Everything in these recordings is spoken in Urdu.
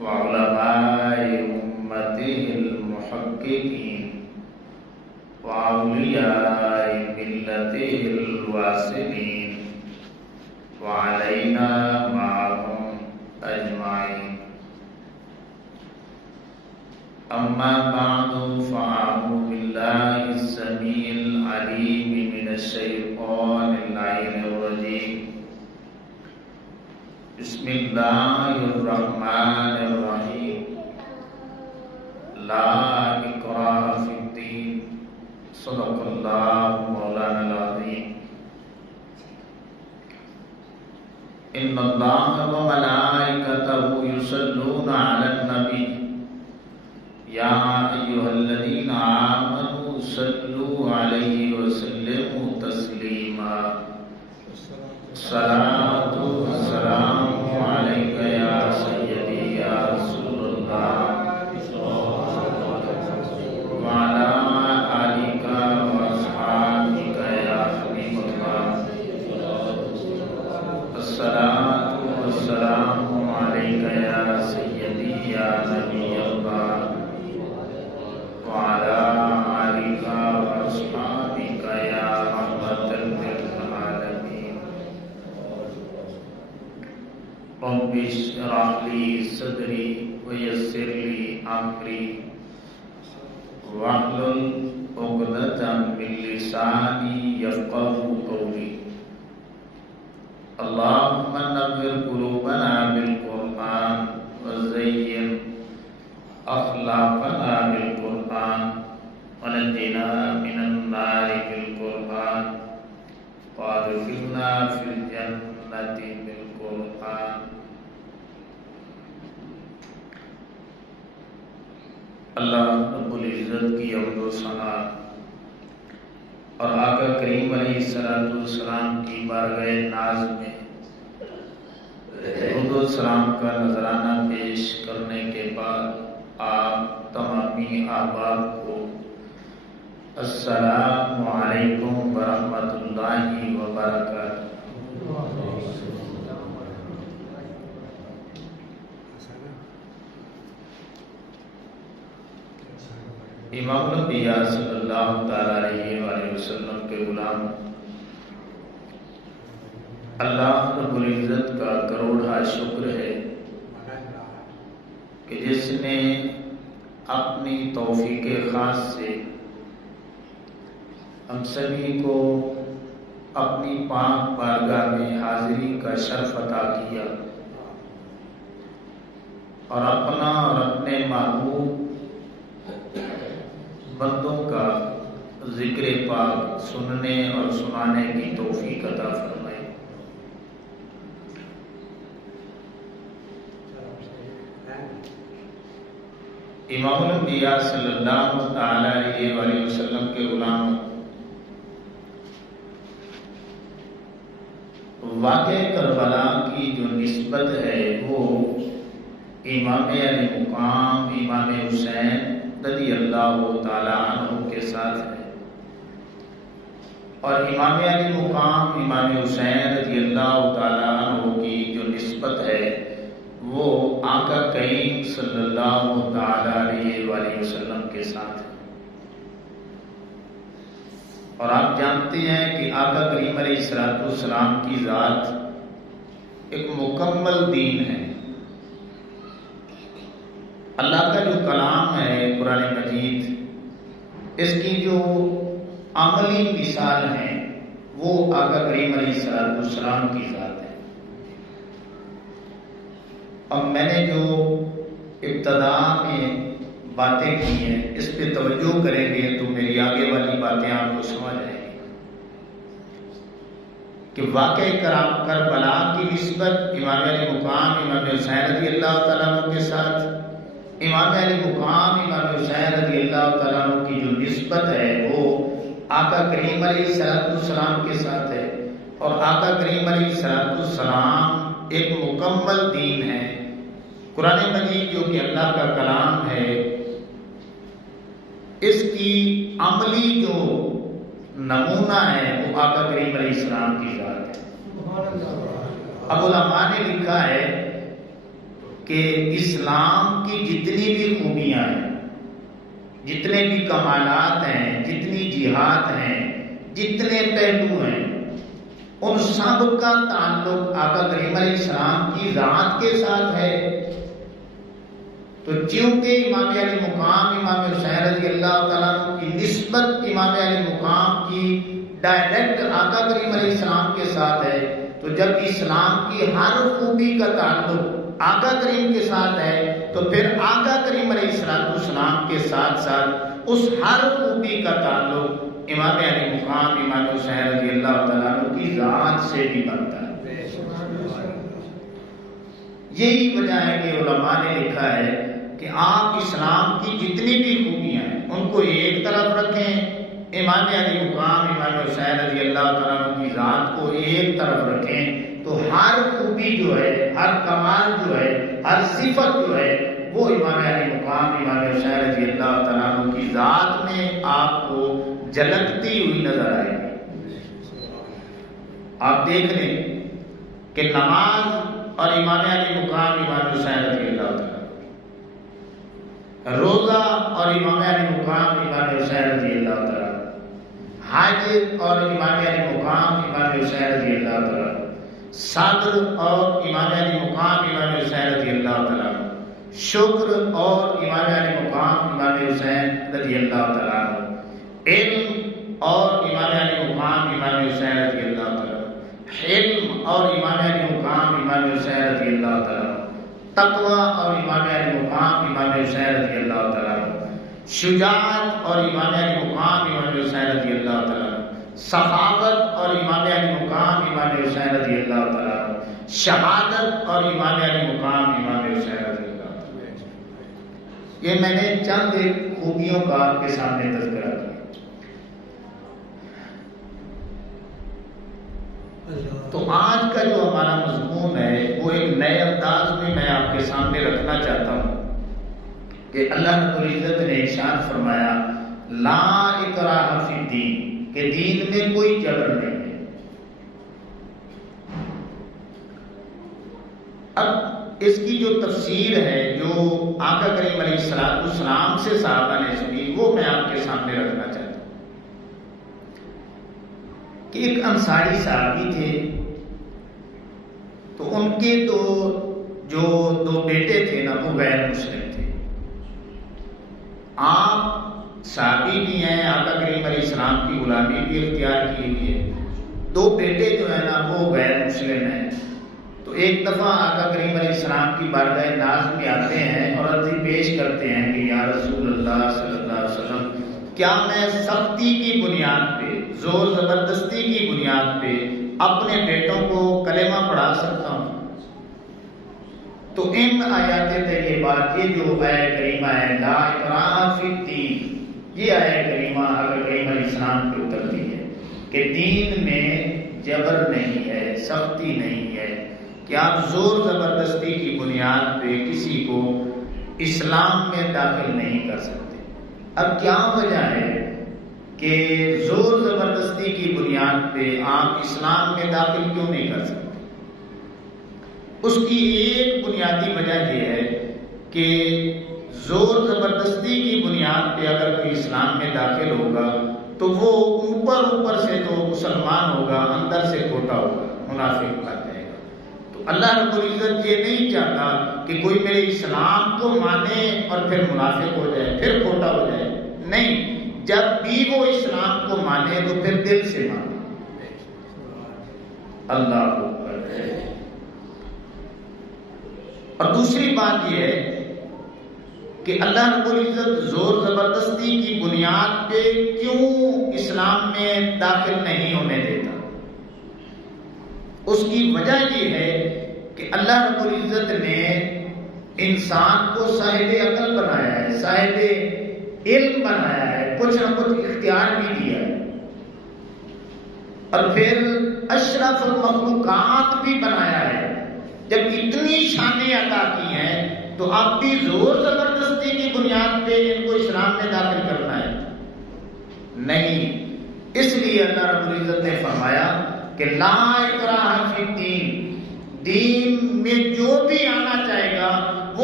وعلماء أمته المحققين وأولياء ملته الواصلين وعلينا معهم أجمعين. أما بعد فأعوذ بالله السميع العليم من الشيطان اللعين الرجيم. بسم الله الرحمن الرحيم. لا إكراه في الدين. صدق الله مولانا العظيم. إن الله وملائكته يصلون على النبي يا أيها الذين آمنوا صلوا عليه وسلموا تسليما. الصلاة والسلام عليك يا سيدي يا رسول الله وعلى آلك وأصحابك يا حبيب الله. الصلاة والسلام عليك يا سيدي يا نبي الله وعلى آلك وأصحابك يا رحمة للعالمين. رب اشرح لي صدري ويسر لي أمري واحلل عقدة من لساني يفقهوا قولي. اللهم نور قلوبنا بالقرآن وزين أخلاقنا بالقرآن ونجنا من النار بالقرآن وادخلنا في الجنة بالقرآن. اللہ رب العزت کی حمد و ثنا اور آقا کریم علیہ السلام کی بارگاہ ناز میں درود و سلام کا نذرانہ پیش کرنے کے بعد آپ تمامی احباب کو السلام علیکم ورحمۃ اللہ وبرکاتہ. امام الانبیاء صلی اللہ تعالی علیہ وآلہ وسلم کے غلام اللہ رب العزت کا کروڑا شکر ہے کہ جس نے اپنی توفیق خاص سے ہم سبھی کو اپنی پاک بارگاہ میں حاضری کا شرف عطا کیا اور اپنا اور اپنے محبوب بندوں کا ذکر پاک سننے اور سنانے کی توفیق عطا فرمائے. امام الانبیاء صلی اللہ تعالی علیہ وآلہ وسلم کے غلام واقعہ کربلا کی جو نسبت ہے وہ امام علی مقام امام حسین رضی اللہ تعالی عنہ کے ساتھ ہے اور امام علی مقام امام حسین رضی اللہ تعالی عنہ کی جو نسبت ہے وہ آقا کریم صلی اللہ تعالی علیہ وآلہ وسلم کے ساتھ ہے. اور آپ جانتے ہیں کہ آقا کریم علیہ السلام کی ذات ایک مکمل دین ہے. اللہ کا جو کلام ہے قرآن مجید اس کی جو عملی مثال ہے وہ آقا کریم علیہ السلام کی ذات ہے. اب میں نے جو ابتدا میں باتیں کی ہیں اس پہ توجہ کریں گے تو میری آگے والی باتیں آپ کو سمجھ آئیں گی کہ واقعہ کربلا کی نسبت امام علی مقام امام حسین رضی اللہ تعالیٰ عنہ کے ساتھ امام علی مقام امام حسین رضی اللہ تعالیٰ عنہ کی جو نسبت ہے وہ آقا کریم علیہ السلام کے ساتھ ہے اور آقا کریم علیہ السلام ایک مکمل دین ہے. قرآن مجید جو کہ اللہ کا کلام ہے اس کی عملی جو نمونہ ہے وہ آقا کریم علیہ السلام کی ذات ہے. اب علماء نے لکھا ہے کہ اسلام کی جتنی بھی خوبیاں ہیں، جتنے بھی کمالات ہیں، جتنی جہاد ہیں، جتنے پہلو ہیں، ان سب کا تعلق آقا کریم علیہ السلام کی ذات کے ساتھ ہے۔ تو چونکہ امام علی مقام امام حسین رضی اللہ تعالیٰ عنہ کی نسبت امام علی مقام کی ڈائریکٹ آقا کریم علیہ السلام کے ساتھ ہے، تو جب اسلام کی ہر خوبی کا تعلق آقا کریم کے ساتھ ہے تو پھر آقا کریم علیہ السلام کے ساتھ ساتھ اس ہر خوبی کا تعلق امام علی مقام امام حسین رضی اللہ تعالیٰ عنہ کی ذات سے بھی بنتا ہے۔ یہی وجہ ہے کہ علماء نے لکھا ہے کہ آپ اسلام کی جتنی بھی خوبیاں ہیں ان کو ایک طرف رکھیں، امام علی مقام امام حسین رضی اللہ تعالیٰ عنہ کی ذات کو ایک طرف رکھیں، تو ہر خوبی جو ہے، ہر کمال جو ہے، ہر صفت جو ہے، وہ امام علی مقام امام حسین رضی اللہ تعالیٰ عنہ کی ذات میں آپ کو جھلکتی ہوئی نظر آئے گی۔ آپ دیکھ لیں کہ نماز اور امام علی مقام امام حسین رضی اللہ تعالیٰ، روزہ اور امام علی مقام امام حسین رضی اللہ تعالیٰ، حج اور امام علی مقام امام حسین رضی اللہ تعالیٰ، صبر اور امام علی مقام امام حسین رضی اللہ تعالیٰ، شکر اور امام علی مقام امام حسین رضی اللہ تعالیٰ، علم اور امام علی مقام امام حسین رضی اللہ تعالیٰ، حلم اور امام علی مقام امام حسین رضی اللہ تعالیٰ، تقوی اور امام علی مقام امام حسین رضی اللہ تعالیٰ، شجاعت اور امام علی مقام امام حسین رضی اللہ تعالیٰ، سخاوت اور امام علی مقام امام حسین رضی اللہ تعالیٰ، شہادت اور امام علی مقام امام حسین رضی اللہ تعالیٰ۔ یہ میں نے چند ایک خوبیوں کا آپ کے سامنے تذکرہ کیا۔ تو آج کا جو ہمارا مضمون ہے وہ ایک نئے انداز میں آپ کے سامنے رکھنا چاہتا ہوں کہ اللہ رب العزت نے ارشاد فرمایا لا اکراہ فی الدین، کہ دین میں کوئی جبر نہیں ہے۔ اب اس کی جو تفسیر ہے جو آقا کریم علیہ السلام سے صحابہ نے سنی وہ میں آپ کے سامنے رکھنا چاہتا ہوں کہ ایک انصاری صحابی تھے، تو ان کے جو دو بیٹے تھے نا وہ غیر مسلم تھے۔ آپ صحابی بھی ہیں، آقا کریم علیہ السلام کی غلامی بھی اختیار کی ہوئی ہے، دو بیٹے جو ہیں نا وہ غیر مسلم ہیں۔ تو ایک دفعہ آقا کریم علیہ السلام کی بارگاہ ناز میں آتے ہیں اور عرضی پیش کرتے ہیں کہ یا رسول اللہ صلی اللہ علیہ وسلم، کیا میں سختی کی بنیاد پہ، زور زبردستی کی بنیاد پہ اپنے بیٹوں کو کلمہ پڑھا سکتا ہوں؟ تو ان آیات طیبات، یہ جو آیت کریمہ ہے لا اکراہ فی الدین، یہ آیت کریمہ آقا کریم علیہ السلام پہ اترتی ہے کہ دین میں جبر نہیں ہے، سختی نہیں ہے، کہ آپ زور زبردستی کی بنیاد پہ کسی کو اسلام میں داخل نہیں کر سکتے۔ اب کیا وجہ ہے کہ زور زبردستی کی بنیاد پہ آپ اسلام میں داخل کیوں نہیں کر سکتے؟ اس کی ایک بنیادی وجہ یہ ہے کہ زور زبردستی کی بنیاد پہ اگر کوئی اسلام میں داخل ہوگا تو وہ اوپر سے تو مسلمان ہوگا، اندر سے کھوٹا ہوگا، منافق بن جائے گا۔ تو اللہ رب العزت یہ نہیں چاہتا کہ کوئی میرے اسلام کو مانے اور پھر منافق ہو جائے، پھر کھوٹا ہو جائے، نہیں، جب بھی وہ اسلام کو مانے تو پھر دل سے مانے۔ اللہ اکبر ہے۔ اور دوسری بات یہ ہے کہ اللہ رب العزت زور زبردستی کی بنیاد پہ کیوں اسلام میں داخل نہیں ہونے دیتا؟ اس کی وجہ یہ ہے کہ اللہ رب العزت نے انسان کو صاحب عقل بنایا ہے، صاحب علم بنایا ہے، کچھ نہ کچھ اختیار بھی دیا ہے، اور پھر اشرف المخلوقات بھی بنایا ہے۔ جب اتنی شانیں عطا کی ہیں تو اب بھی زور زبردستی کی بنیاد پہ ان کو اسلام میں داخل کرنا ہے؟ نہیں۔ اس لیے اللہ رب العزت نے فرمایا کہ لا اکراہ فی الدین، دین میں جو بھی آنا چاہے گا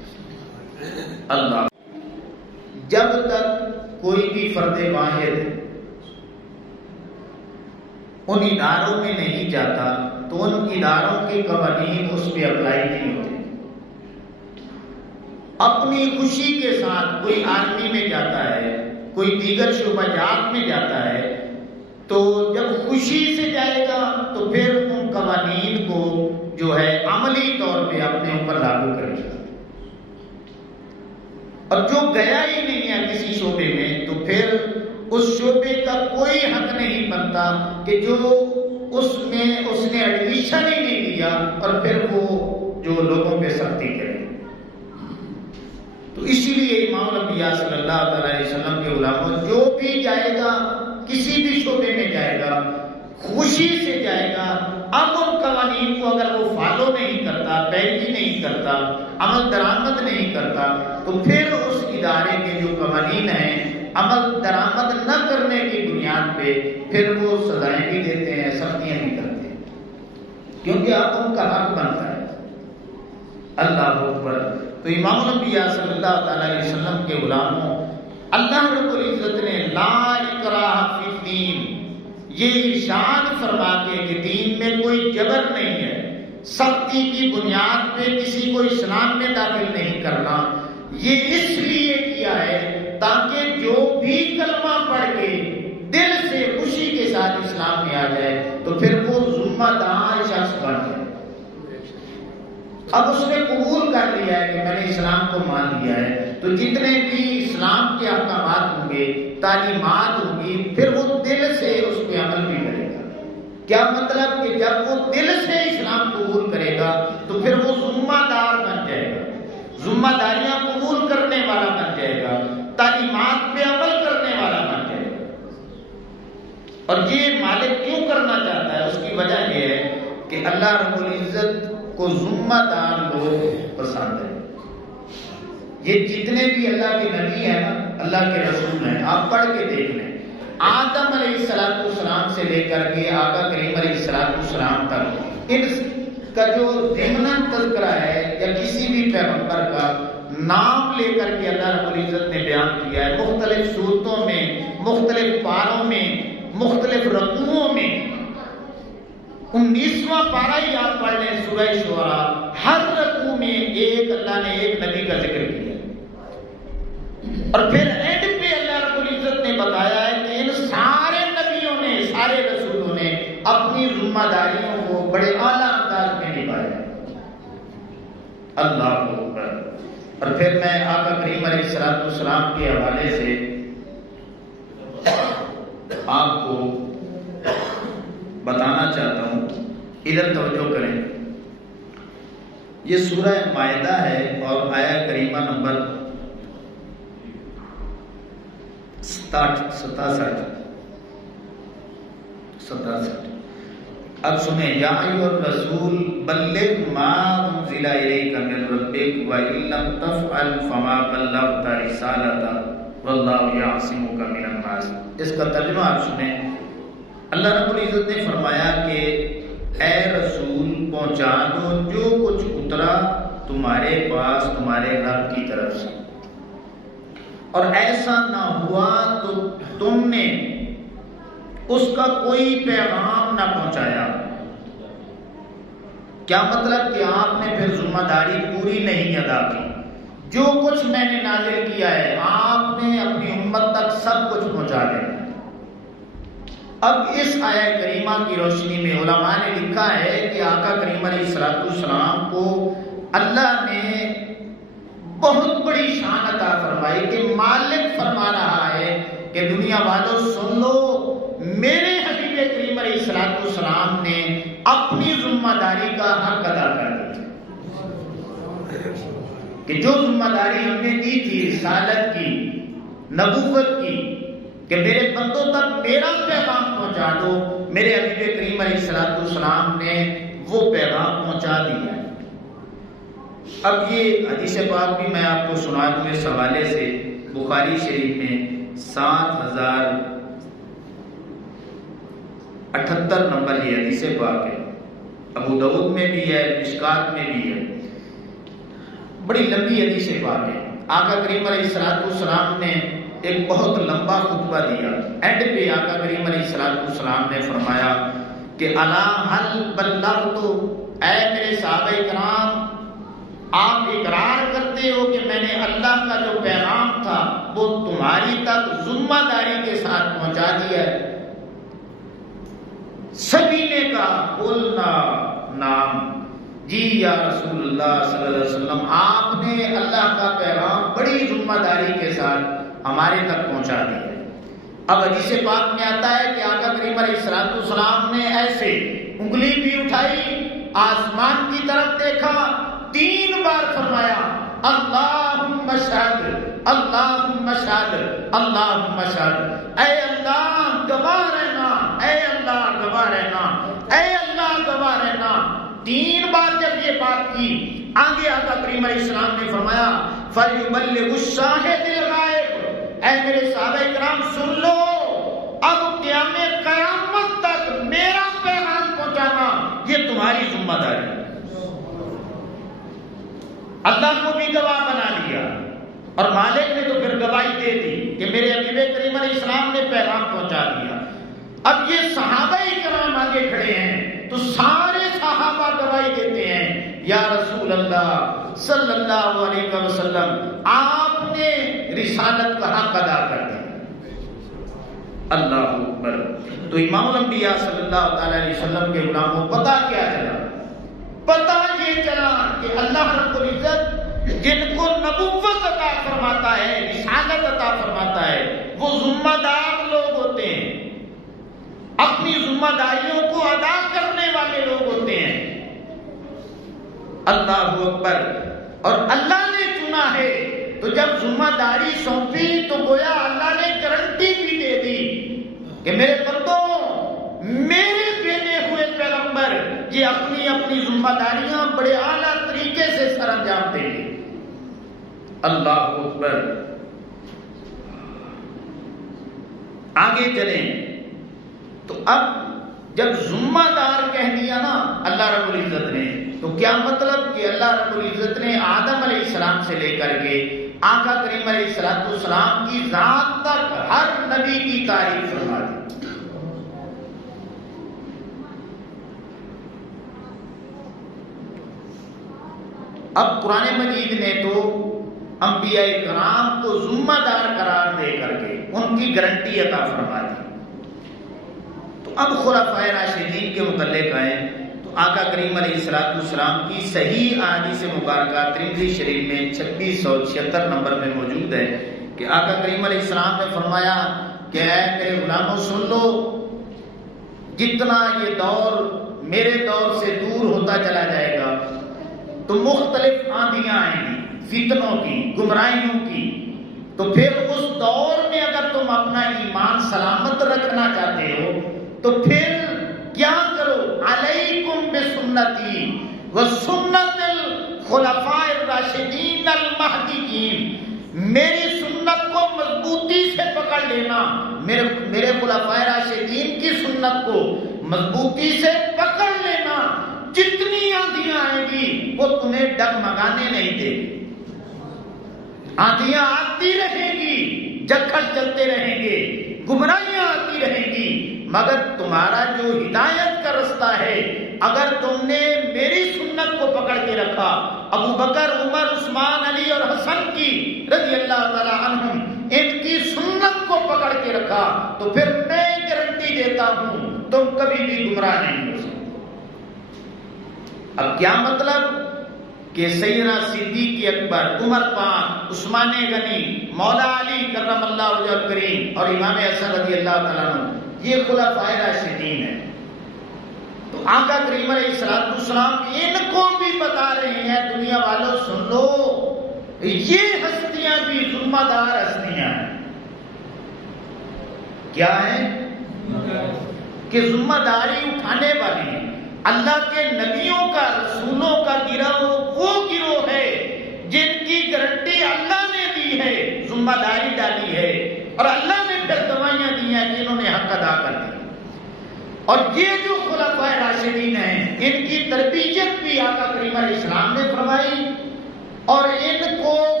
اللہ جب تک کوئی بھی فرد واحد ان اداروں میں نہیں جاتا تو ان اداروں کے قوانین اس پہ اپلائی نہیں ہوتے. اپنی خوشی کے ساتھ کوئی آرمی میں جاتا ہے، کوئی دیگر شعبہ جات میں جاتا ہے، تو جب خوشی سے جائے گا تو پھر ان قوانین کو جو ہے عملی طور پہ اپنے اوپر لاگو کرے گا. اور جو گیا ہی نہیں ہے کسی شعبے میں تو پھر اس شعبے کا کوئی حق نہیں بنتا کہ جو اس نے ایڈمیشن ہی نہیں لیا اور پھر وہ جو لوگوں پہ سختی کرے. تو اسی لیے امام الانبیاء صلی اللہ علیہ وسلم کے علماء جو بھی جائے گا کسی بھی شعبے میں جائے گا خوشی سے جائے گا. اب ان قوانین کو اگر وہ فالو نہیں کرتا، پیروی نہیں کرتا، عمل درآمد نہیں کرتا تو پھر اس ادارے کے جو قوانین ہیں عمل درآمد نہ کرنے کی بنیاد پہ پھر وہ سزائیں بھی دیتے ہیں، سختیاں بھی کرتے ہیں، کیونکہ اب ان کا حق بنتا ہے. اللہ اکبر. تو امام الانبیاء صلی اللہ تعالی علیہ وسلم کے غلاموں، اللہ رب العزت نے لا اکراہ فی الدین یہ ارشاد فرما کے کہ دین میں کوئی جبر نہیں ہے، سختی کی بنیاد پہ کسی کو اسلام میں داخل نہیں کرنا. یہ اس لیے کیا ہے تاکہ جو بھی کلمہ پڑھ کے دل سے خوشی کے ساتھ اسلام میں آ جائے تو پھر وہ ذمہ دار شخص بن جائے. اب اس نے قبول کر لیا ہے کہ میں نے اسلام کو مان لیا ہے تو جتنے بھی اسلام کے احکامات ہوں گے، تعلیمات ہوں گی، پھر وہ دل سے اس پہ عمل بھی کرے گا. کیا مطلب کہ جب وہ دل سے اسلام قبول کرے گا تو پھر وہ ذمہ دار بن جائے گا، ذمہ داریاں قبول کرنے والا بن جائے گا، تعلیمات پہ عمل کرنے والا بن جائے گا. اور یہ مالک کیوں کرنا چاہتا ہے؟ اس کی وجہ یہ ہے کہ اللہ رب العزت کو ذمہ دار لوگ پسند ہے. یہ جتنے بھی اللہ کے نبی ہیں نا، اللہ کے رسول ہیں، آپ پڑھ کے دیکھ لیں. آدم علیہ السلام سے لے کر کے آقا کریم علیہ السلام تک ان کا جو ضمناً تذکرہ ہے یا کسی بھی پیغمبر کا نام لے کر کے اللہ رب العزت نے بیان کیا ہے، مختلف صورتوں میں، مختلف پاروں میں، مختلف رکوعوں میں. 19واں پارہ ہی آپ پڑھ لیں سورہ شعراء، ہر رکوع میں اللہ نے ایک نبی کا ذکر کیا. اور پھر اینڈ پہ اللہ رب العزت نے بتایا ہے کہ ان سارے نبیوں نے، سارے رسولوں نے اپنی ذمہ داریوں کو بڑے اعلیٰ انداز میں نبھایا. اللہ اکبر. اور پھر میں آقا کریم علیہ السلام کے حوالے سے آپ کو بتانا چاہتا ہوں، ادھر توجہ کریں. یہ سورہ مائدہ ہے اور آیہ کریمہ نمبر 67. اب سنیں، یا ایھا الرسول بلغ ما انزل الیک من ربک وان لم تفعل فما بلغت رسالتہ واللہ یعصمک من الناس. اس کا ترجمہ آپ سنیں. اللہ رب العزت نے فرمایا کہ اے رسول پہنچا دو جو کچھ اترا تمہارے پاس تمہارے رب کی طرف سے، اور ایسا نہ ہوا تو تم نے اس کا کوئی پیغام نہ پہنچایا. کیا مطلب کہ آپ نے پھر ذمہ داری پوری نہیں ادا کی. جو کچھ میں نے نازل کیا ہے آپ نے اپنی امت تک سب کچھ پہنچا دیا. اب اس آیہ کریمہ کی روشنی میں علماء نے لکھا ہے کہ آقا کریم علیہ السلام کو اللہ نے بہت بڑی شان عطا فرمائی کہ مالک فرما رہا ہے کہ دنیا والوں سن لو، میرے حبیب کریم علیہ السلام نے اپنی ذمہ داری کا حق ادا کر دیا. کہ جو ذمہ داری ہم نے دی تھی رسالت کی، نبوت کی، کہ میرے بندوں تک میرا پیغام پہنچا دو، میرے حبیب کریم علیہ السلام نے وہ پیغام پہنچا دیا. اب یہ حدیث پاک بھی میں آپ کو سنا دوں اس حوالے سے. بخاری شریف میں 7078 نمبر یہ حدیث پاک ہے. ابو داؤد میں بھی ہے، مشکات میں بھی ہے. بڑی لمبی حدیث پاک ہے. آقا کریم علیہ السلام نے ایک بہت لمبا خطبہ دیا. اینڈ پہ آقا کریم علیہ السلام نے فرمایا کہ الا هل بلغت، اے میرے صحابہ کرام آپ اقرار کرتے ہو کہ میں نے اللہ کا جو پیغام تھا وہ تمہاری تک ذمہ داری کے ساتھ پہنچا دیا ہے؟ سبھی نے کہا قلنا نعم، جی یا رسول اللہ صلی اللہ علیہ وسلم آپ نے اللہ کا پیغام بڑی ذمہ داری کے ساتھ ہمارے تک پہنچا دیا. اب حدیث پاک میں آتا ہے کہ آقا کریم علیہ السلام نے ایسے انگلی بھی اٹھائی، آسمان کی طرف دیکھا، 3 بار فرمایا اللہم اشہد اللہم اشہد اللہم اشہد، اے اللہ گواہ رہنا، اے اللہ گواہ رہنا، اے اللہ گواہ رہنا. 3 بار جب یہ بات کی، آگے آقا کریم علیہ السلام نے فرمایا فَلْيُبَلِّغُ الشَّاهِدِ الْغَائِبِ، اے میرے صحابہ کرام سن لو، اب قیامت تک میرا پیغام پہنچانا یہ تمہاری ذمہ داری ہے. اللہ کو بھی گواہ بنا لیا اور مالک نے تو پھر گواہی دے دی کہ میرے حبیب کریم علیہ السلام نے پیغام پہنچا دیا. اب یہ صحابہ کرام آگے کھڑے ہیں تو سارے صحابہ گواہی دیتے ہیں یا رسول اللہ صلی اللہ علیہ وسلم آپ نے رسالت کا حق ادا کر دیا. اللہ اکبر. تو امام الانبیاء صلی اللہ علیہ وسلم کے غلاموں پتہ کیا چلا؟ پتہ یہ چلا کہ اللہ رب العزت جن کو نبوت عطا فرماتا ہے، رسالت عطا فرماتا ہے، وہ ذمہ دار لوگ ہوتے ہیں، اپنی ذمہ داریوں کو ادا کرنے والے لوگ ہوتے ہیں. اللہ اکبر. اور اللہ نے چنا ہے تو جب ذمہ داری سونپی تو گویا اللہ نے گارنٹی بھی دے دی کہ میرے بندوں، میرے بھیجے ہوئے پیغمبر یہ اپنی اپنی ذمہ داریاں بڑے اعلیٰ طریقے سے سر انجام دیں گے. اللہ اکبر. آگے چلیں تو اب جب ذمہ دار کہہ دیا نا اللہ رب العزت نے، تو کیا مطلب کہ اللہ رب العزت نے آدم علیہ السلام سے لے کر کے آقا کریم علیہ السلام کی ذات تک ہر نبی کی تعریف فرما دی. اب قرآن مجید نے تو انبیاء کرام کو ذمہ دار قرار دے کر کے ان کی گارنٹی عطا فرما دی. تو اب خلفائے راشدین کے متعلق آئیں تو آقا کریم علیہ السلام کی صحیح احادیث مبارکہ ترمذی شریف میں 2676 نمبر میں موجود ہے کہ آقا کریم علیہ السلام نے فرمایا کہ اے میرے غلاموں سن لو، جتنا یہ دور میرے دور سے دور ہوتا چلا جائے گا تو مختلف آندیاں آئیں گی، فتنوں کی، گمراہیوں کی. تو پھر اس دور میں اگر تم اپنا ایمان سلامت رکھنا چاہتے ہو تو پھر کیا کرو؟ علیکم بسنتی وسنت الخلفاء الراشدین المہدیین، میری سنت کو مضبوطی سے پکڑ لینا، میرے خلفاء راشدین کی سنت کو مضبوطی سے پکڑ لینا. جتنی آندیاں آئیں گی وہ تمہیں ڈگمگانے نہیں دے گی. آندیاں آتی رہیں گی، جکڑ چلتے رہیں گے، گمراہیاں آتی رہیں گی، مگر تمہارا جو ہدایت کا رستہ ہے اگر تم نے میری سنت کو پکڑ کے رکھا، ابو بکر، عمر، عثمان، علی اور حسن کی رضی اللہ تعالی عنہم ان کی سنت کو پکڑ کے رکھا، تو پھر میں گارنٹی دیتا ہوں تم کبھی بھی گمراہ نہیں ہو سکتے. اب کیا مطلب کہ سیدنا صدیق اکبر، عمر پاک، عثمان غنی، مولا علی کرم اللہ وجہہ الکریم اور امام حسن رضی اللہ تعالیٰ عنہ یہ خلفائے راشدین ہیں. تو آقا کریم علیہ السلام ان کو بھی بتا رہے ہیں دنیا والوں سن لو، یہ ہستیاں بھی ذمہ دار ہستیاں ہیں. کیا ہے کہ ذمہ داری اٹھانے والی ہیں. اللہ کے نبیوں کا، رسولوں کا گروہ وہ گروہ ہے جن کی گارنٹی اللہ نے دی ہے، ذمہ داری ڈالی ہے، اور اللہ نے پھر دوائیاں دی ہیں کہ انہوں نے حق ادا کر دیا. اور یہ جو خلفائے راشدین ہیں ان کی تربیت بھی آقا کریم علیہ السلام نے فرمائی، اور ان کو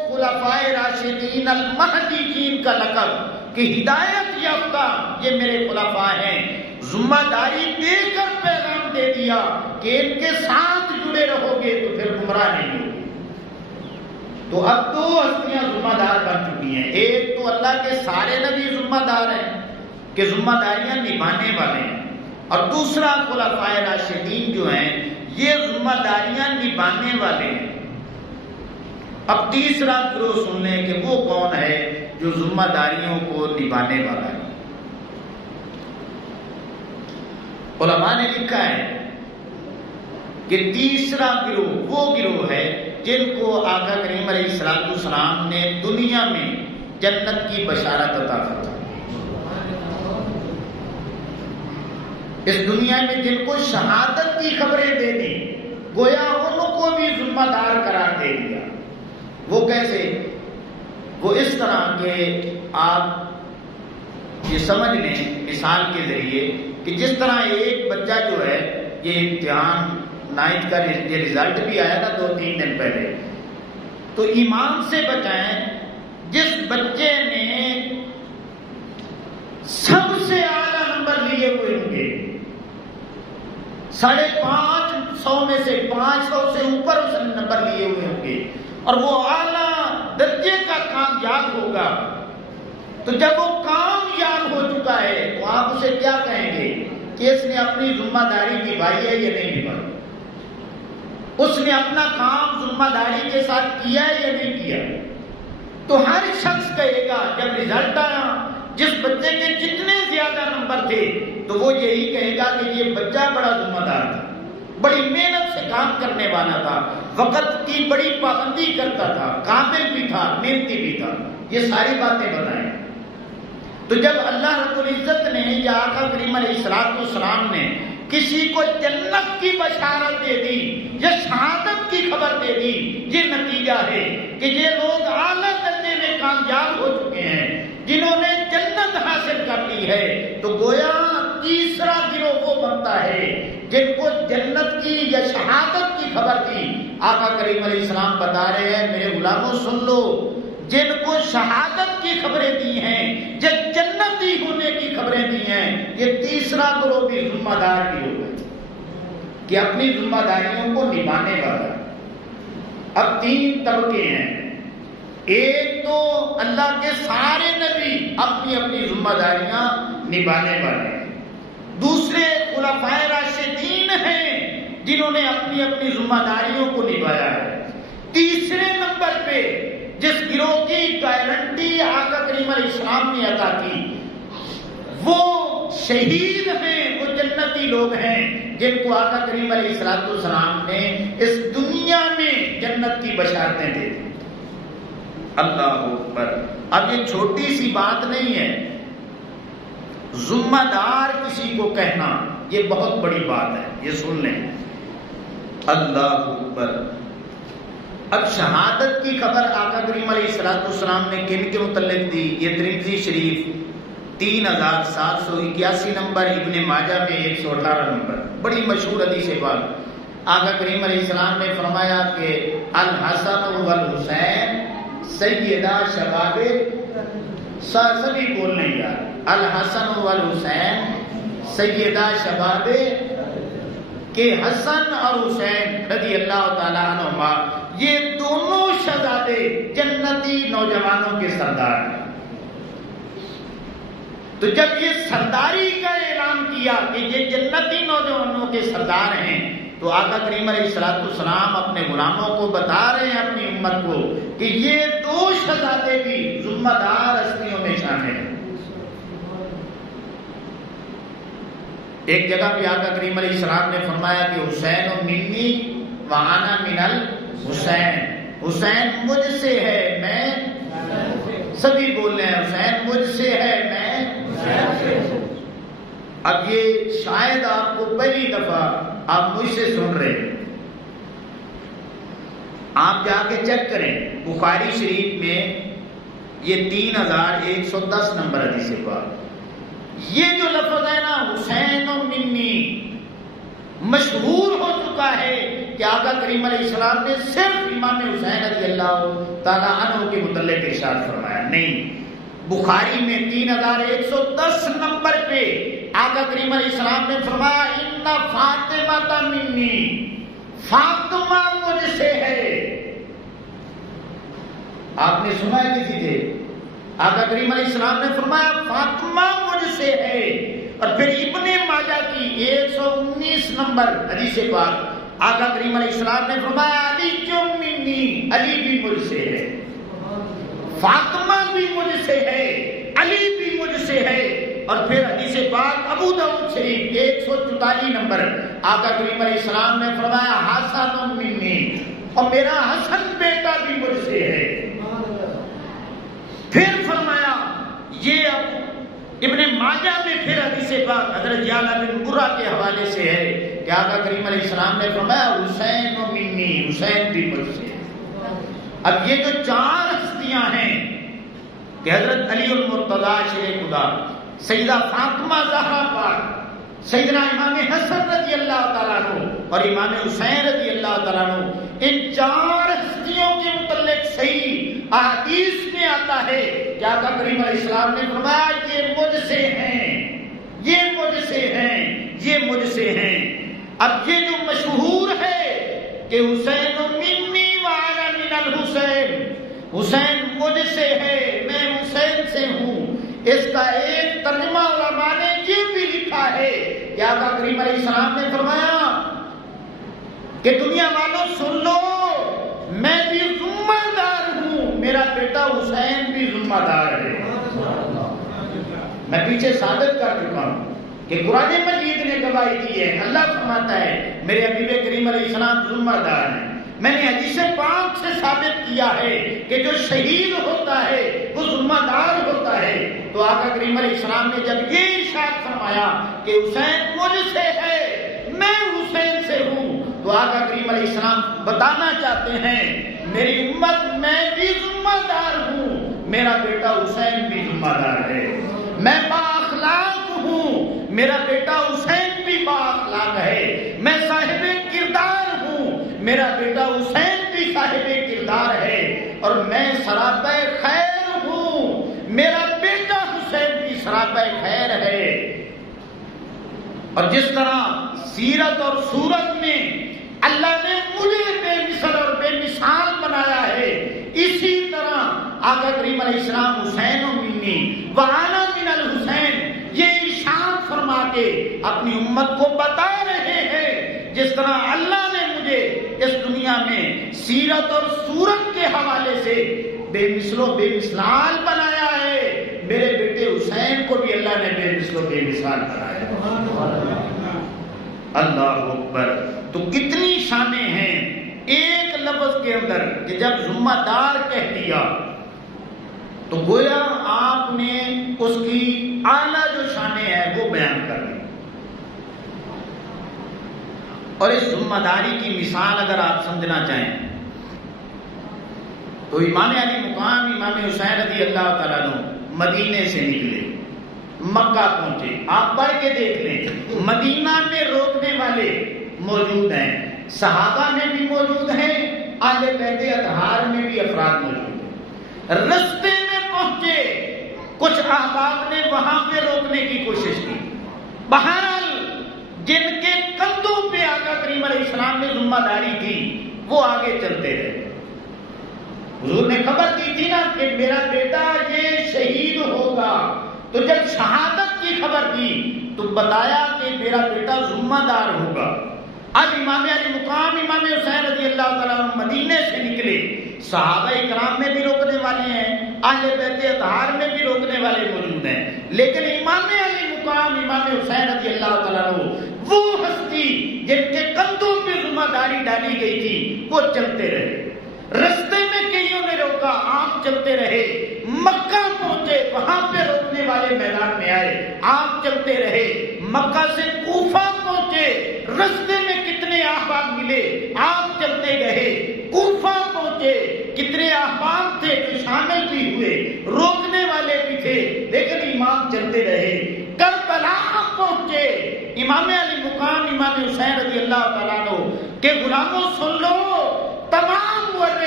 خلفائے راشدین المہدیین کا لقب کہ ہدایت یافتہ یہ میرے خلفاء ہیں، ذمہ داری دے کر پیغام دے دیا کہ ان کے ساتھ جڑے رہو گے تو پھر گمراہ نہیں ہوگے۔ تو اب دو ہستیاں ذمہ دار بن چکی ہیں، ایک تو اللہ کے سارے نبی ذمہ دار ہیں کہ ذمہ داریاں نبھانے والے ہیں، اور دوسرا خلفائے راشدین جو ہیں یہ ذمہ داریاں نبھانے والے ہیں۔ اب تیسرا گروہ سن لیں کہ وہ کون ہے جو ذمہ داریوں کو نبھانے والا ہے۔ علماء نے لکھا ہے کہ تیسرا گروہ وہ گروہ ہے جن کو آقا کریم علیہ السلام نے دنیا میں جنت کی بشارت عطا فرمائی، اس دنیا میں جن کو شہادت کی خبریں دے دی، گویا ان کو بھی ذمہ دار قرار دے دیا۔ وہ کیسے؟ وہ اس طرح کہ آپ یہ سمجھ لیں مثال کے ذریعے کہ جس طرح ایک بچہ جو ہے یہ امتحان 9th کا یہ رزلٹ بھی آیا نا 2-3 دن پہلے، تو ایمان سے بچائیں جس بچے نے سب سے اعلیٰ نمبر لیے ہوئے ہوں گے، 550 میں سے 500 سے اوپر اس نے نمبر لیے ہوئے ہوں گے اور وہ اعلیٰ درجے کا کامیاب ہوگا، تو جب وہ کامیاب ہو چکا ہے تو آپ اسے کیا کہیں گے کہ اس نے اپنی ذمہ داری نبھائی ہے یا نہیں نبھائی؟ اس نے اپنا کام ذمہ داری کے ساتھ کیا ہے یا نہیں کیا؟ تو ہر شخص کہے گا جب رزلٹ آیا جس بچے کے جتنے زیادہ نمبر تھے تو وہ یہی کہے گا کہ یہ بچہ بڑا ذمہ دار تھا، بڑی محنت سے کام کرنے والا تھا، وقت کی بڑی پابندی کرتا تھا، قابل بھی تھا، محنتی بھی تھا، یہ ساری باتیں بتائیں۔ تو جب اللہ رب العزت نے یا آقا کریم علیہ السلام نے کسی کو جنت کی بشارت دے دی یا شہادت کی خبر دے دی، یہ نتیجہ ہے کہ یہ لوگ اعلیٰ درجے میں کامیاب ہو چکے ہیں، جنہوں نے جنت حاصل کر لی ہے، تو گویا تیسرا گروہ وہ بنتا ہے جن کو جنت کی یا شہادت کی خبر دی۔ آقا کریم علیہ السلام بتا رہے ہیں میرے غلاموں سن لو، جن کو شہادت کی خبریں دی ہیں، جن جنتی ہونے کی خبریں دی ہیں، یہ تیسرا گروہ بھی ذمہ دار بھی ہوگا کہ اپنی ذمہ داریوں کو نبھانے والا۔ اب 3 طبقے ہیں، ایک تو اللہ کے سارے نبی اپنی اپنی ذمہ داریاں نبھانے والے ہیں، دوسرے خلفائے راشدین ہیں جنہوں نے اپنی اپنی ذمہ داریوں کو نبھایا ہے، تیسرے نمبر پہ جس گروہ کی گارنٹی آقا کریم علیہ السلام نے عطا کی وہ شہید ہیں، وہ جنتی لوگ ہیں جن کو آقا کریم علیہ السلام نے اس دنیا میں جنت کی بشارتیں دے دی۔ اللہ اکبر۔ اب یہ چھوٹی سی بات نہیں ہے، ذمہ دار کسی کو کہنا یہ بہت بڑی بات ہے، یہ سن لیں۔ اللہ اکبر۔ اب شہادت کی خبر آقا کریم علیہ السلام نے کن کے متعلق دی؟ یہ ترمذی شریف 3781 نمبر، ابن ماجہ میں 118 نمبر، بڑی مشہور حدیث پاک۔ آقا کریم علیہ السلام نے فرمایا کہ الحسن والحسین سیدہ شباب، سبھی بول نہیں یار، الحسن والحسین سیدہ شباب، کہ حسن اور حسین رضی اللہ تعالیٰ عنہما یہ دونوں شہزادے جنتی نوجوانوں کے سردار ہیں۔ تو جب یہ سرداری کا اعلان کیا کہ یہ جنتی نوجوانوں کے سردار ہیں تو آقا کریم علیہ السلام اپنے غلاموں کو بتا رہے ہیں، اپنی امت کو، کہ یہ 2 شہزادے بھی ذمہ دار ہستیوں میں شامل ہیں۔ ایک جگہ پہ آقا کریم علیہ السلام نے فرمایا کہ حسین منی وانا من الحسین، حسین مجھ سے ہے، میں، سبھی بول رہے ہیں حسین مجھ سے ہے، میں۔ اب یہ شاید آپ کو پہلی دفعہ آپ مجھ سے سن رہے ہیں، آپ جا کے چیک کریں بخاری شریف میں یہ 3110 نمبر حدیث پاک، یہ جو لفظ ہے نا حسین و منی، مشہور ہو چکا ہے کہ آقا کریم علیہ السلام نے صرف امام حسین رضی اللہ تعالیٰ عنہ کے متعلق ارشاد فرمایا؟ نہیں، بخاری میں 3110 نمبر پہ آقا کریم علیہ السلام نے فرمایا ان فاطمہ منی، فاطمہ مجھ سے ہے۔ آپ نے سنا ہے کسی سے؟ آقا کریم علیہ السلام نے فرمایا فاطمہ مجھ سے ہے۔ اور پھر ابن ماجہ کی 119 نمبر حدیث پاک آقا کریم علیہ السلام نے فرمایا علی جو منی، علی بھی مجھ سے ہے، فاطمہ بھی مجھ سے ہے، علی بھی مجھ سے ہے۔ اور پھر حدیث پاک ابو داؤد شریف 144 نمبر آقا کریم علیہ السلام نے فرمایا حسن منی، اور میرا حسن بیٹا بھی مجھ سے ہے۔ پھر فرمایا یہ اب ابن ماجہ میں پھر حدیث پاک حضرت یعلا بن مرہ کے حوالے سے ہے کہ آقا کریم علیہ السلام نے فرمایا حسین منی، حسین بھی مجھ سے ہے۔ اب یہ جو چار ہستیاں ہیں کہ حضرت علی المرتضیٰ شیر خدا، سیدہ فاطمہ زہرا پاک، سیدنا امام حسن رضی اللہ تعالیٰ عنہ اور امام حسین رضی اللہ تعالیٰ عنہ، ان چار ہستیوں کے متعلق صحیح احادیث میں آتا ہے کہ آقا کریم علیہ السلام نے فرمایا یہ مجھ سے ہیں، یہ مجھ سے ہیں، یہ مجھ سے ہیں۔ اب یہ جو مشہور ہے کہ حسین منی وانا من الحسین، حسین مجھ سے ہے، میں حسین سے ہوں، اس کا ایک ترجمہ علماء نے یہ بھی لکھا ہے کہ آقا کریم علیہ السلام نے فرمایا کہ دنیا والوں سن لو، میں بھی ذمہ دار ہوں، میرا بیٹا حسین بھی ذمہ دار ہے۔ میں پیچھے ثابت کر چکا ہوں کہ قرآن مجید نے گواہی دی ہے، اللہ فرماتا ہے میرے حبیب کریم علیہ السلام ذمہ دار ہیں۔ میں نے حدیث پاک سے ثابت کیا ہے کہ جو شہید ہوتا ہے وہ ذمہ دار ہوتا ہے۔ تو آقا کریم علیہ السلام نے جب یہ ارشاد فرمایا کہ حسین مجھ سے ہے، میں حسین سے ہوں، تو آقا کریم علیہ السلام بتانا چاہتے ہیں میری امت میں بھی ذمہ دار ہوں، میرا بیٹا حسین بھی ذمہ دار ہے۔ میں با اخلاق ہوں، میرا بیٹا حسین بھی با اخلاق ہے۔ میں صاحب کردار ہوں، میرا بیٹا حسین بھی صاحب کردار ہے۔ اور میں سراپے خیر ہوں، میرا بیٹا حسین بھی سراپے خیر ہے۔ اور جس طرح سیرت اور صورت میں اللہ نے مجھے بے مثل اور بے مثال بنایا ہے، اسی طرح آقا کریم علیہ السلام حسین و منی وانا من الحسین یہ ارشاد فرما کے اپنی امت کو بتا رہے ہیں جس طرح اللہ نے مجھے اس دنیا میں سیرت اور صورت کے حوالے سے بے مثل و بے مثال بنایا ہے، میرے بیٹے حسین کو بھی اللہ نے بے مثل و بے مثال بنایا ہے۔ اللہ اکبر۔ تو کتنی شانیں ہیں ایک لفظ کے اندر کہ جب ذمہ دار کہہ دیا تو گویا آپ نے اس کی اعلیٰ جو شانیں ہیں وہ بیان کر دی۔ اور اس ذمہ داری کی مثال اگر آپ سمجھنا چاہیں تو امام علی مقام امام حسین رضی اللہ تعالیٰ عنہ مدینے سے نکلے، مکہ پہنچے۔ آپ پڑھ کے دیکھ لیں، مدینہ میں روکنے والے موجود ہیں، صحابہ میں بھی موجود ہیں، اہل بیت اطہار میں بھی افراد موجود ہیں۔ رستے میں پہنچے، کچھ احباب نے وہاں پہ روکنے کی کوشش کی، بہرحال جن کے کندھوں پہ آقا کریم علیہ السلام نے ذمہ داری کی وہ آگے چلتے رہے۔ حضور نے خبر دی تھی نا کہ میرا بیٹا یہ شہید ہوگا، تو جب شہادت کی خبر دی تو بتایا کہ میرا بیٹا ذمہ دار ہوگا۔ اب امام علی مقام امام حسین رضی اللہ تعالیٰ عنہ مدینے سے نکلے، صحابہ کرام میں بھی روکنے والے ہیں، اہل بیت اطہار میں بھی روکنے والے موجود ہیں، لیکن امام علی مقام امام حسین رضی اللہ تعالیٰ عنہ وہ ہستی جن کے کندھوں پہ ذمہ داری ڈالی گئی تھی وہ چلتے رہے۔ رستے میں کئیوں نے روکا، آپ چلتے رہے۔ مکہ پہنچے، وہاں پہ روکنے والے میدان میں آئے، آپ چلتے رہے۔ مکہ سے کوفہ پہنچے، رستے میں کتنے احباب ملے، آپ چلتے گئے۔ کوفہ پہنچے، کتنے احباب تھے جو شامل بھی ہوئے، روکنے والے بھی تھے، لیکن امام چلتے رہے۔ کربلا پہنچے، امام علی مقام امام حسین رضی اللہ تعالیٰ عنہ کہ غلاموں سن لو، تمام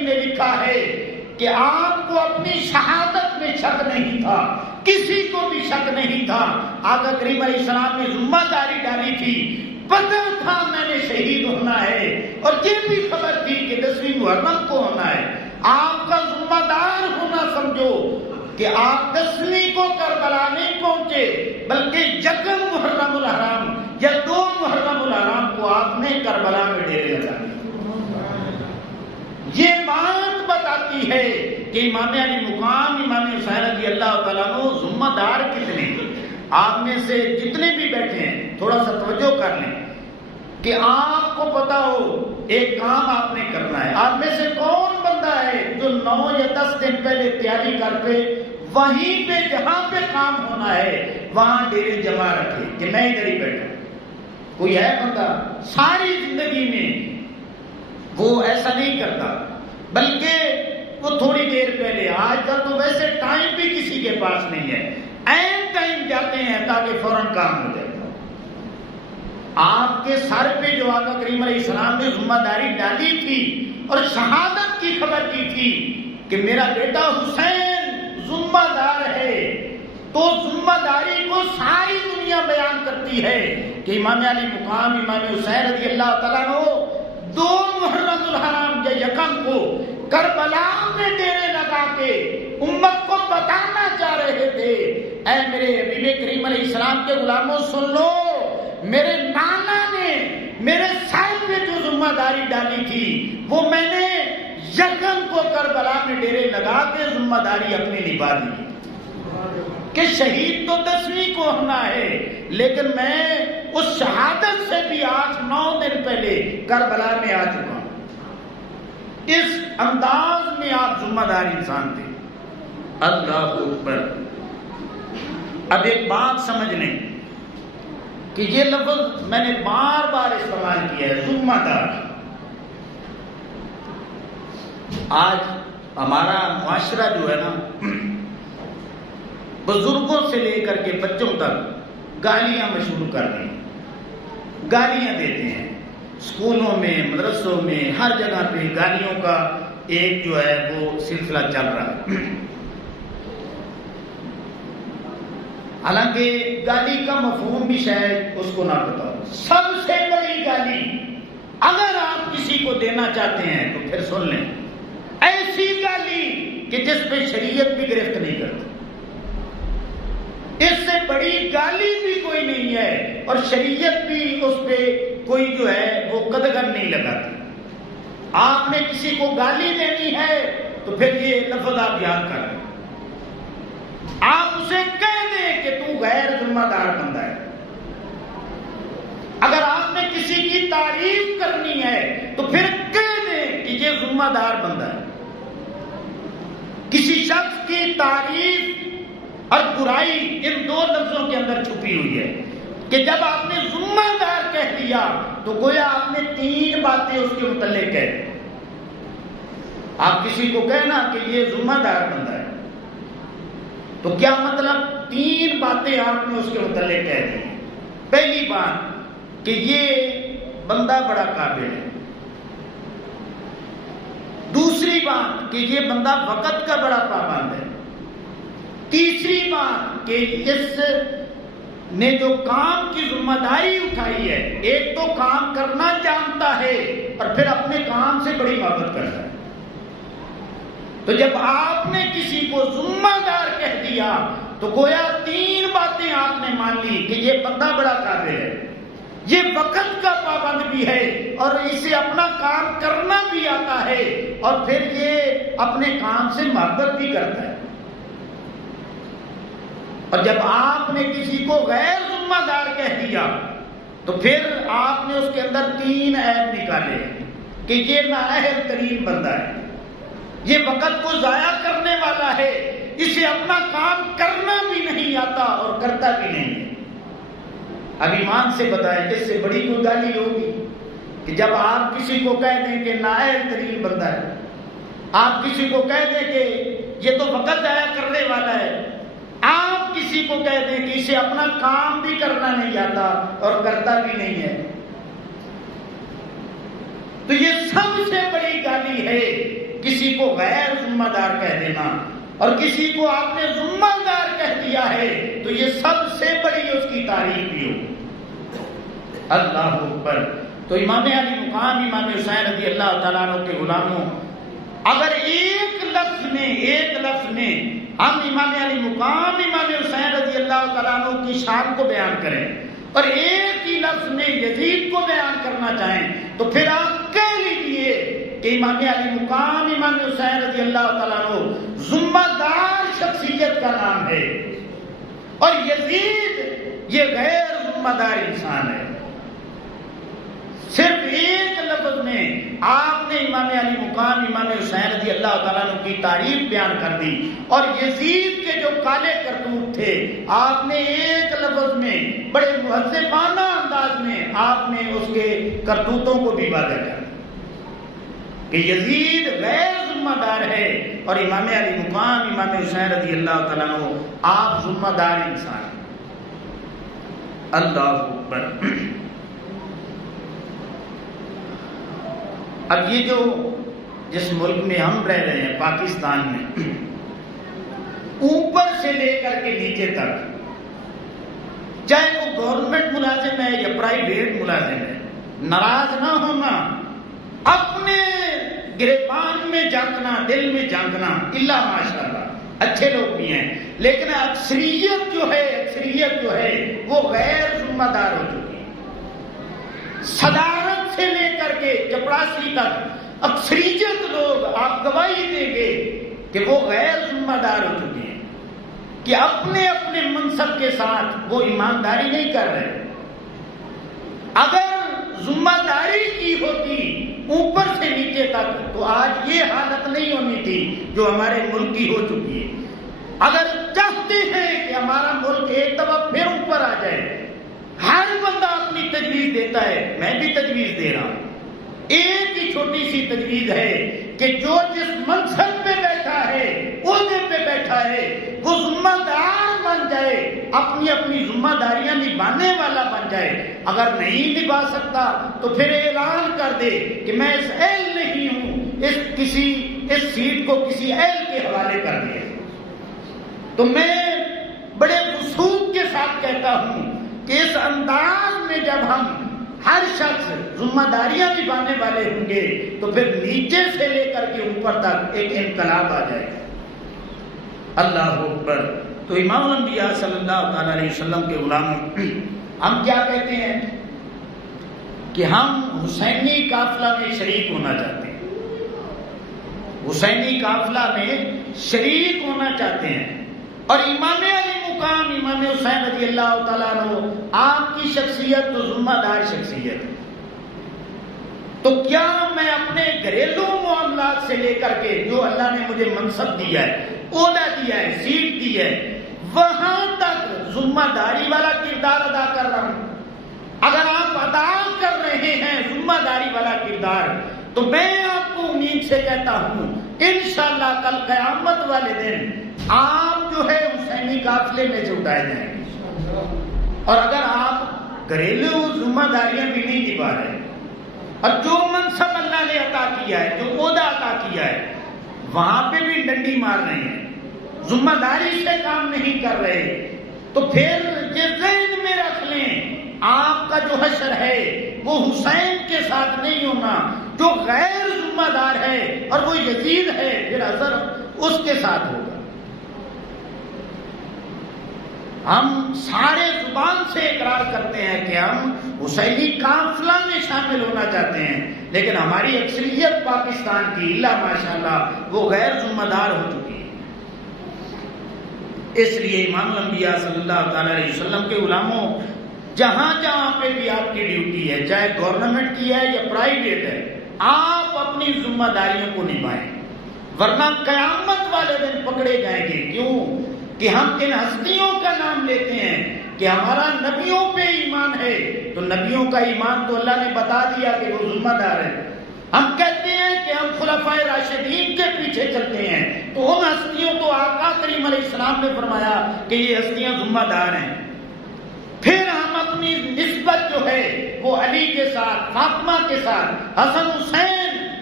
کریم نے لکھا ہے کہ آپ کو اپنی شہادت میں شک نہیں تھا، کسی کو بھی شک نہیں تھا۔ آقا کریم علیہ السلام نے ذمہ داری ڈالی تھی، پتہ تھا میں نے شہید ہونا ہے، اور یہ بھی خبر تھی کہ 10ویں محرم کو ہونا ہے۔ آپ کا ذمہ دار ہونا سمجھو کہ آپ 10ویں کو کربلا نہیں پہنچے، بلکہ 1 محرم الحرام یا 2 محرم الحرام کو آپ نے کربلا میں ڈیرے لگانے۔ یہ بات بتاتی ہے کہ امام علی مقام امام حسین رضی اللہ تعالیٰ عنہ ذمہ دار کتنے ہیں۔ آپ میں سے جتنے بھی بیٹھے ہیں تھوڑا سا توجہ کر لیں کہ آپ کو پتا ہو ایک کام آپ نے کرنا ہے۔ آپ میں سے کون بندہ ہے جو 9 یا 10 دن پہلے تیاری کر کے وہیں پہ جہاں پہ کام ہونا ہے وہاں ڈیرے جمع رکھے کہ میں ادھر ہی بیٹھا؟ کوئی ہے بندہ؟ ساری زندگی میں وہ ایسا نہیں کرتا، بلکہ وہ تھوڑی دیر پہلے، آج کل تو ویسے ٹائم بھی کسی کے پاس نہیں ہے، عین ٹائم جاتے ہیں تاکہ فوراً کام ہو جائے۔ آپ کے سر پہ جو آقا کریم علیہ السلام نے ذمہ داری ڈالی تھی اور شہادت کی خبر دی تھی کہ میرا بیٹا حسین ذمہ دار ہے، تو ذمہ داری کو ساری دنیا بیان کرتی ہے کہ امام علی مقام امام حسین رضی اللہ تعالیٰ عنہ 2 محرم الحرام یا 1 کو کربلا میں ڈیرے لگا کے امت کو بتانا چاہ رہے تھے، اے میرے حبیب کریم علیہ السلام کے غلاموں سن لو، میرے نانا نے میرے سر پہ جو ذمہ داری ڈالی تھی وہ میں نے 1 کو کربلا میں ڈیرے لگا کے ذمہ داری اپنی نبھا دی کہ شہید تو 10ویں کو ہونا ہے، لیکن میں اس شہادت سے بھی 8-9 دن پہلے کربلا میں آ چکا ہوں۔ اس انداز میں آپ ذمہ دار انسان تھے۔ اللہ اکبر۔ اب ایک بات سمجھ لیں کہ یہ لفظ میں نے بار بار استعمال کیا ہے، ذمہ دار۔ آج ہمارا معاشرہ جو ہے نا، بزرگوں سے لے کر کے بچوں تک گالیاں مشہور کر رہے ہیں، گالیاں دیتے ہیں، اسکولوں میں مدرسوں میں ہر جگہ پہ گالیوں کا ایک جو ہے وہ سلسلہ چل رہا ہے۔ حالانکہ گالی کا مفہوم بھی شاید اس کو نہ پتا ہو۔ سب سے بڑی گالی اگر آپ کسی کو دینا چاہتے ہیں تو پھر سن لیں، ایسی گالی کہ جس پہ شریعت بھی گرفت نہیں کرتی، اس سے بڑی گالی بھی کوئی نہیں ہے، اور شریعت بھی اس پہ کوئی جو ہے وہ قدغن نہیں لگاتی۔ آپ نے کسی کو گالی دینی ہے تو پھر یہ لفظ آپ یاد کر لیں، آپ اسے کہہ دیں کہ تو غیر ذمہ دار بندہ ہے۔ اگر آپ نے کسی کی تعریف کرنی ہے تو پھر کہہ دیں کہ یہ ذمہ دار بندہ ہے۔ کسی شخص کی تعریف اور برائی ان 2 لفظوں کے اندر چھپی ہوئی ہے کہ جب آپ نے ذمہ دار کہہ دیا تو گویا آپ نے 3 باتیں اس کے متعلق کہہ دی۔ آپ کسی کو کہنا کہ یہ ذمہ دار بندہ ہے تو کیا مطلب؟ 3 باتیں آپ نے اس کے متعلق کہہ دی۔ پہلی بات کہ یہ بندہ بڑا قابل ہے، دوسری بات کہ یہ بندہ وقت کا بڑا پابند ہے، تیسری بات کہ اس نے جو کام کی ذمہ داری اٹھائی ہے، ایک تو کام کرنا جانتا ہے اور پھر اپنے کام سے بڑی محبت کرتا ہے۔ تو جب آپ نے کسی کو ذمہ دار کہہ دیا تو گویا 3 باتیں آپ نے مان لی کہ یہ بندہ بڑا قابل ہے، یہ وقت کا پابند بھی ہے اور اسے اپنا کام کرنا بھی آتا ہے، اور پھر یہ اپنے کام سے محبت بھی کرتا ہے۔ اور جب آپ نے کسی کو غیر ذمہ دار کہہ دیا تو پھر آپ نے اس کے اندر 3 عیب نکالے کہ یہ نااہل ترین بندہ ہے، یہ وقت کو ضائع کرنے والا ہے، اسے اپنا کام کرنا بھی نہیں آتا اور کرتا بھی نہیں ہے۔ اب ایمان سے بتائیں اس سے بڑی کوئی گالی ہوگی کہ جب آپ کسی کو کہہ دیں کہ نااہل ترین بندہ ہے، آپ کسی کو کہہ دیں کہ یہ تو وقت ضائع کرنے والا ہے، آپ کسی کو کہہ دیں کہ اسے اپنا کام بھی کرنا نہیں آتا اور کرتا بھی نہیں ہے، تو یہ سب سے بڑی گالی ہے کسی کو غیر ذمہ دار کہہ دینا اور کسی کو آپ نے ذمہ دار کہہ دیا ہے تو یہ سب سے بڑی اس کی تعریف بھی ہو۔ اللہ اکبر۔ تو امام علی مقام امام حسین رضی اللہ تعالیٰ عنہ کے غلاموں، اگر ایک لفظ میں ہم امام علی مقام امام حسین رضی اللہ تعالیٰ عنہ کی شان کو بیان کریں اور ایک ہی لفظ میں یزید کو بیان کرنا چاہیں تو پھر آپ کہہ لیجیے کہ امام علی مقام امام حسین رضی اللہ تعالیٰ عنہ ذمہ دار شخصیت کا نام ہے اور یزید یہ غیر ذمہ دار انسان ہے۔ صرف ایک لفظ میں آپ نے امام علی مقام امام حسین رضی اللہ تعالیٰ عنہ کی تعریف بیان کر دی اور یزید کے جو کالے کرتوت تھے آپ نے ایک لفظ میں بڑے مہذبانہ انداز میں آپ نے اس کے کرتوتوں کو بھی واضح کر کہ یزید غیر ذمہ دار ہے اور امام علی مقام امام حسین رضی اللہ تعالیٰ عنہ آپ ذمہ دار انسان ہیں۔ اللہ اکبر۔ اب یہ جو جس ملک میں ہم رہ رہے ہیں پاکستان میں، اوپر سے لے کر کے نیچے تک، چاہے وہ گورنمنٹ ملازم ہے یا پرائیویٹ ملازم ہے، ناراض نہ ہونا، اپنے گریبان میں جھانکنا، دل میں جھانکنا، اللہ ماشاءاللہ اچھے لوگ بھی ہیں، لیکن اکثریت جو ہے وہ غیر ذمہ دار ہو چکی ہے۔ صدارت سے لے کر کے چپڑاسی تک اکثریت لوگ آپ گواہی دیں گے کہ وہ غیر ذمہ دار ہو چکے ہیں کہ اپنے اپنے منصب کے ساتھ وہ ایمانداری نہیں کر رہے۔ اگر ذمہ داری کی ہوتی اوپر سے نیچے تک تو آج یہ حالت نہیں ہونی تھی جو ہمارے ملک کی ہو چکی ہے۔ اگر چاہتے ہیں کہ ہمارا ملک ایک دفعہ پھر اوپر آ جائے، ہر بندہ اپنی تجویز دیتا ہے، میں بھی تجویز دے رہا ہوں۔ ایک ہی چھوٹی سی تجویز ہے کہ جو جس منصب پہ بیٹھا ہے، عہدے پہ بیٹھا ہے، وہ ذمہ دار بن جائے، اپنی اپنی ذمہ داریاں نبھانے والا بن جائے۔ اگر نہیں نبھا سکتا تو پھر اعلان کر دے کہ میں اس اہل نہیں ہوں، اس سیٹ کو کسی اہل کے حوالے کر دیا۔ تو میں بڑے وثوق کے ساتھ کہتا ہوں کہ اس انداز میں جب ہم ہر شخص ذمہ داریاں نبھانے والے ہوں گے تو پھر نیچے سے لے کر کے اوپر تک ایک انقلاب آ جائے گا۔ اللہ اکبر۔ تو امام الانبیاء صلی اللہ تعالی علیہ وسلم کے غلاموں، ہم کیا کہتے ہیں کہ ہم حسینی قافلہ میں شریک ہونا چاہتے ہیں، حسینی قافلہ میں شریک ہونا چاہتے ہیں، اور امام علی مقام امام حسین رضی اللہ تعالیٰ عنہ آپ کی شخصیت تو ذمہ دار شخصیت ہے۔ تو کیا میں اپنے گھریلو معاملات سے لے کر کے جو اللہ نے مجھے منصب دیا ہے، عہدہ دیا ہے، سیٹ دی ہے، وہاں تک ذمہ داری والا کردار ادا کر رہا ہوں؟ اگر آپ ادا کر رہے ہیں ذمہ داری والا کردار تو میں آپ کو امید سے کہتا ہوں انشاءاللہ کل قیامت والے دن آپ جو ہے حسینی قافلے میں سے اٹھائے جائیں گے۔ اور اگر آپ گھریلو ذمہ داریاں بھی نہیں نبھا رہے اور جو منصب اللہ نے عطا کیا ہے، جو عہدہ عطا کیا ہے، وہاں پہ بھی ڈنڈی مار رہے ہیں، ذمہ داری سے کام نہیں کر رہے، تو پھر یہ ذہن میں رکھ لیں آپ کا جو حشر ہے وہ حسین کے ساتھ نہیں ہونا، جو غیر ذمہ دار ہے اور وہ یزید ہے، پھر حشر اس کے ساتھ ہوگا۔ ہم سارے زبان سے اقرار کرتے ہیں کہ ہم حسینی قافلہ میں شامل ہونا چاہتے ہیں، لیکن ہماری اکثریت پاکستان کی اللہ ماشاءاللہ وہ غیر ذمہ دار ہو چکی ہے۔ اس لیے امام الانبیاء صلی اللہ تعالی علیہ وسلم کے غلاموں، جہاں جہاں پہ بھی آپ کی ڈیوٹی ہے، چاہے گورنمنٹ کی ہے یا پرائیویٹ ہے، آپ اپنی ذمہ داریوں کو نبھائیں، ورنہ قیامت والے دن پکڑے جائیں گے۔ کیوں کہ ہم ان ہستیوں کا نام لیتے ہیں کہ ہمارا نبیوں پہ ایمان ہے، تو نبیوں کا ایمان تو اللہ نے بتا دیا کہ وہ ذمہ دار ہے۔ ہم کہتے ہیں کہ ہم خلفائے راشدین کے پیچھے چلتے ہیں، تو ان ہستیوں کو آقا کریم علیہ السلام نے فرمایا کہ یہ ہستیاں ذمہ دار ہیں۔ پھر ہم اپنی نسبت جو ہے وہ علی کے ساتھ، فاطمہ کے ساتھ، حسن حسین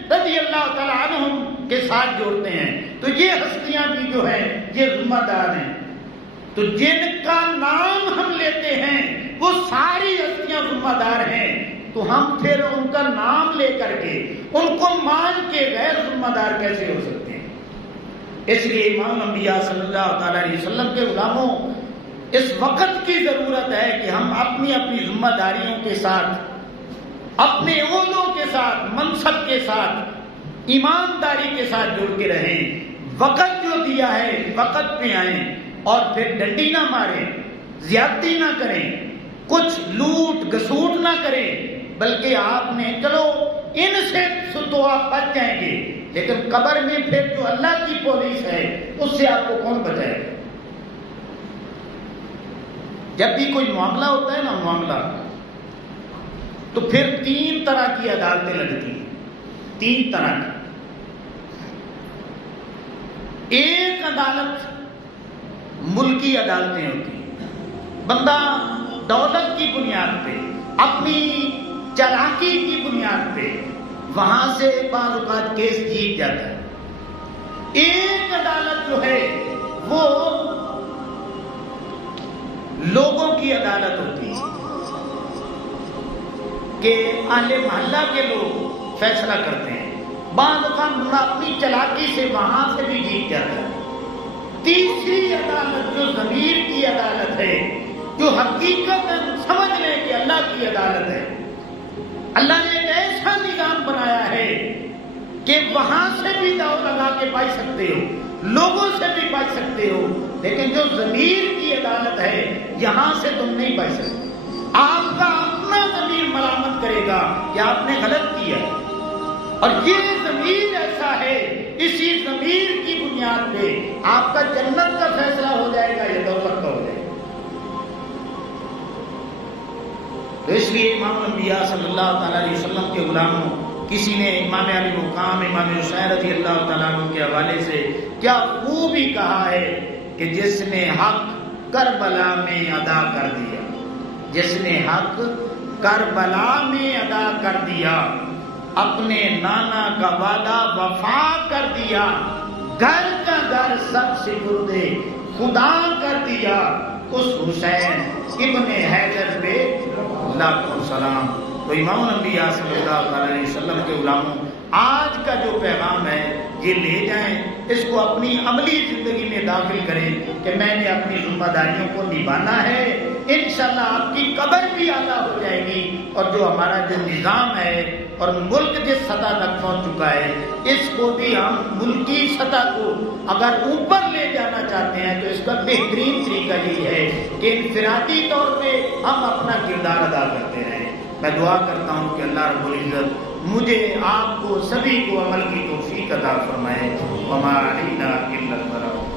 رضی اللہ تعالیٰ عنہم کے ساتھ جوڑتے ہیں، تو یہ ہستیاں بھی جو ہیں یہ ذمہ دار ہیں۔ تو جن کا نام ہم لیتے ہیں وہ ساری ہستیاں ذمہ دار ہیں، تو ہم پھر ان کا نام لے کر کے ان کو مان کے غیر ذمہ دار کیسے ہو سکتے ہیں؟ اس لیے امام انبیاء صلی اللہ تعالیٰ علیہ وسلم کے غلاموں، اس وقت کی ضرورت ہے کہ ہم اپنی اپنی ذمہ داریوں کے ساتھ، اپنے عہدوں کے ساتھ، منصب کے ساتھ، ایمانداری کے ساتھ جڑ کے رہیں۔ وقت جو دیا ہے وقت پہ آئیں، اور پھر ڈنڈی نہ ماریں، زیادتی نہ کریں، کچھ لوٹ گسوٹ نہ کریں، بلکہ آپ نے چلو ان سے تو آپ بچ جائیں گے، لیکن قبر میں پھر جو اللہ کی پولیس ہے اس سے آپ کو کون بچائے گا؟ جب بھی کوئی معاملہ ہوتا ہے نا، معاملہ، تو پھر 3 طرح کی عدالتیں لگتی ہیں، 3 طرح کی۔ ایک عدالت ملکی عدالتیں ہوتی ہیں، بندہ دولت کی بنیاد پہ، اپنی چالاکی کی بنیاد پہ وہاں سے بعض اوقات کیس جیت جاتا ہے۔ ایک عدالت جو ہے وہ لوگوں کی عدالت ہوتی ہے کہ اہل محلہ کے لوگ فیصلہ کرتے ہیں، بعض اوقات بندہ اپنی چالاکی سے وہاں سے بھی جیت جاتا ہے۔ تیسری عدالت جو ضمیر کی عدالت ہے، جو حقیقت سمجھ لیں کہ اللہ کی عدالت ہے، اللہ نے ایک ایسا نظام بنایا ہے کہ وہاں سے بھی داؤ لگا کے بچ سکتے ہو، لوگوں سے بھی بچ سکتے ہو، لیکن جو ضمیر کی عدالت ہے یہاں سے تم نہیں بچ سکتے۔ آپ کا اپنا ضمیر ملامت کرے گا کہ آپ نے غلط کیا، اور یہ ضمیر ایسا ہے، اسی ضمیر کی بنیاد پہ آپ کا جنت کا فیصلہ ہو جائے گا یا دوزخ کا ہو جائے گا۔ تو اس لیے امام الانبیاء صلی اللہ تعالیٰ علیہ وسلم کے غلاموں، کسی نے امام علی مقام امام حسین رضی اللہ تعالیٰ عنہ کے حوالے سے کیا خوب ہی کہا ہے کہ جس نے حق کربلا میں ادا کر دیا، جس نے حق کربلا میں ادا کر دیا، اپنے نانا کا وعدہ وفا کر دیا، گھر کا گھر سب سپرد خدا کر دیا، اس حسین ابن حیدر پہ لاکھوں سلام۔ تو امام الانبیاء صلی اللہ علیہ وسلم کے غلاموں، آج کا جو پیغام ہے یہ لے جائیں، اس کو اپنی عملی زندگی میں داخل کریں کہ میں نے اپنی ذمہ داریوں کو نبھانا ہے، انشاءاللہ آپ کی قبر بھی ادا ہو جائے گی، اور جو ہمارا جو نظام ہے اور ملک جس سطح تک پہنچ چکا ہے، اس کو بھی ہم ملکی سطح کو اگر اوپر لے جانا چاہتے ہیں تو اس کا بہترین طریقہ یہی ہے کہ انفرادی طور پہ ہم اپنا کردار ادا کرتے رہیں۔ میں دعا کرتا ہوں کہ اللہ رب العزت مجھے، آپ کو، سبھی کو عمل کی توفیق عطا فرمائے۔ وما علینا الا البلاغ۔